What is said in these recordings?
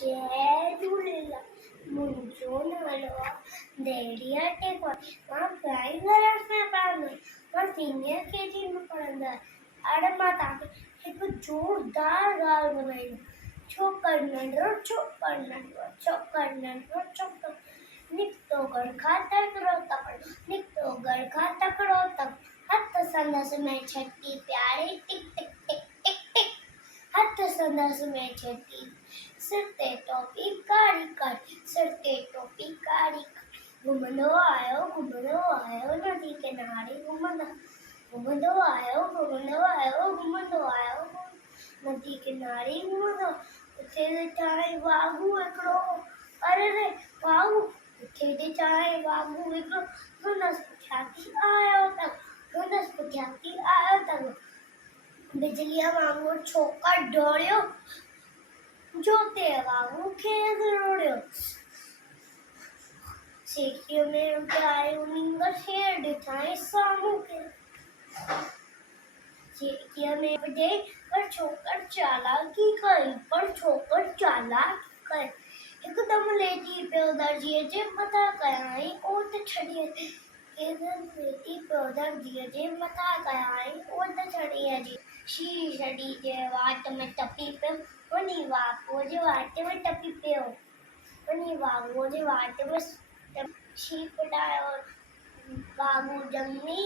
जय झूलेलाल। मुंहिंजो नालो आहे धैर्या टेकवानी। मां प्राइम क्लास में पढ़ंदो आहियां। मां सीनियर केजी में पढ़ंदो आहियां। हाणे मां तव्हांखे हिकु ज़ोरदार ॻाल्हि ॿुधाईंदमि। छोकिरो नंढो, छोकिरो नंढो, छोकिरो नंढो, छोकिरो निकितो घर खां तकिड़ो तकिड़ो, निकितो घर खां तकिड़ो तकिड़ो। हथ संदसि में छटी प्यारी टिक टिक टिक टिक टिक। हथ संदसि में छटी, सिर ते टोपी कारी कारी, सिर ते टोपी कारी कारी। घुमंदो आयो नदी किनारे घुमंदो, घुमंदो आयो घुमंदो आयो नदी किनारे घुमंदो। उते ॾिठई वाघू हिकिड़ो, अरे रे वाघू, उते ॾिठई वाघू हिकिड़ो। हुनसि पुठियां थी आयो त, हुनसि पुठियां थी आयो त बिजलीअ वांगुरु छोकिरो दौड़ियो, जो ते वाघू खे दौड़ियो। सीटीअ में उॾायो नींग शेर ॾिठई साम्हूं खे। सीटीअ में उॾे पर छोकिरो चालाकी कई, हिकदमि लेटी पियो दर्जीअ जे मथां कयाई ओट छॾी। लेटी पियो दर्जीअ जे मथां कयाई ओट छॾी। शीश छॾी जे वाट में टपी पियो, वञी वाघूअ जे वाट में टपी पियो, वञी वाघूअ जे वाट में शीप डायो। वाघू ॼमी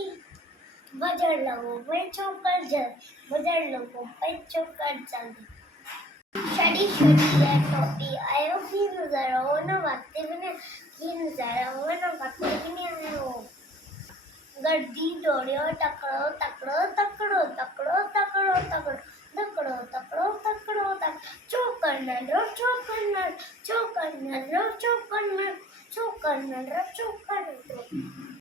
भॼण लॻो भई छोकिरो जल्दी, भॼण लॻो भई छोकिरो जल्दी। छॾी जे टोपी आयो ही नज़र हुन वक़्त में, ही नज़र हुन वक़्त में आयो। गॾिजी दौड़ियो तकिड़ो तकिड़ो तकिड़ो तकिड़ो तकिड़ो तकिड़ो तकिड़ो तकिड़ो तकिड़ो तकिड़ो। छोकिरो नंढो, छोकिरो नंढो, छोकिरो नंढो, छोकिरो नंढो, छोकिरो नंढो, छोकिरो नंढो।